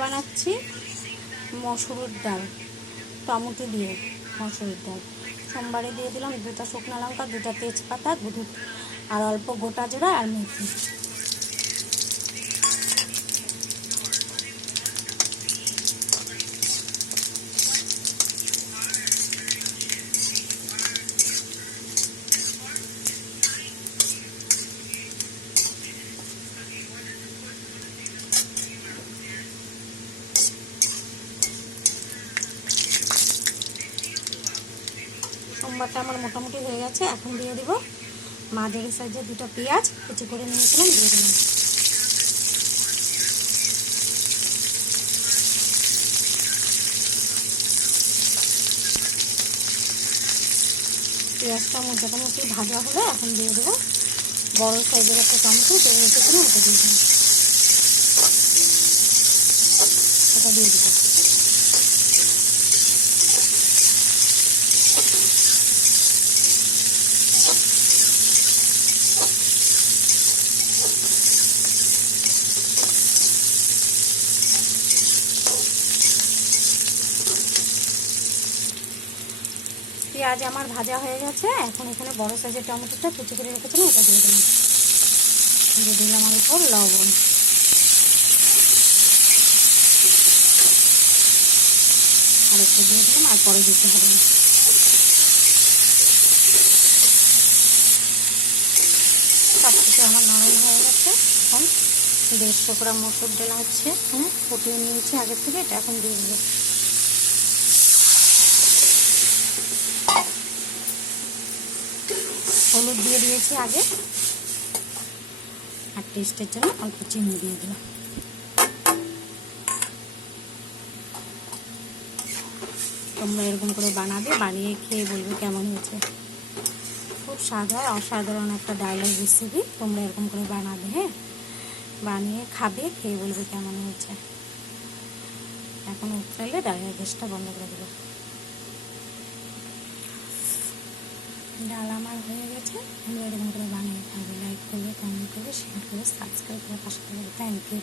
বানাচ্ছি মসুরের ডাল, টমেটো দিয়ে মসুরের ডাল। সোমবারে দিয়ে দিলাম 2টা শুকনো লঙ্কা, 2টা তেজপাতা, আর অল্প গোটা জিরা আর মেথি। সোমবারটা আমার মোটামুটি হয়ে গেছে। এখন দিয়ে দিব মাঝারি সাইজের 2টা পেঁয়াজ কুচি করে নিয়েছিলাম, দিয়ে দিলাম। পেঁয়াজটা মোটামুটি ভাজা হলে এখন দিয়ে দেবো বড় সাইজের একটা টমেটো কেটে রেখেছিলাম, ওটা দিয়ে দিলাম। ওটা দিয়ে দেবো। পেঁয়াজ আমার ভাজা হয়ে গেছে। এখন এখানে বড় সাইজের টমেটোটা কুচি করে রেখেছিলাম, ওটা দিয়ে দিলাম। দিয়ে দিলাম অল্প লবণ। আর একটু দিয়ে দিলাম, আর পরে দিতে হবে না। সব কিছু আমার নরম হয়ে গেছে। এখন 150 গ্রাম মসুর ডাল হচ্ছে ফুটিয়ে নিয়েছি আগের থেকে, এটা এখন দিয়ে দেবো। হলুদ দিয়ে দিয়েছি আগে, আর টেস্টের জন্য অল্প চিনি দিয়ে দিলাম। তোমরা এরকম করে বানাবে, বানিয়ে খেয়ে বলবে কেমন হয়েছে। খুব স্বাদ হয়, অসাধারণ একটা ডালের রেসিপি। তোমরা এরকম করে বানাবে, হ্যাঁ, বানিয়ে খাবে, খেয়ে বলবে কেমন হয়েছে। এখন উঠলে ডালের গ্যাসটা বন্ধ করে দেবো। ডাল আমার হয়ে গেছে। তোমরা এরকম করে বানিয়ে খাবে, লাইক করবে, কমেন্ট করবে, শেয়ার করবে, সাবস্ক্রাইব করে পাশে থাকবে। Thank you.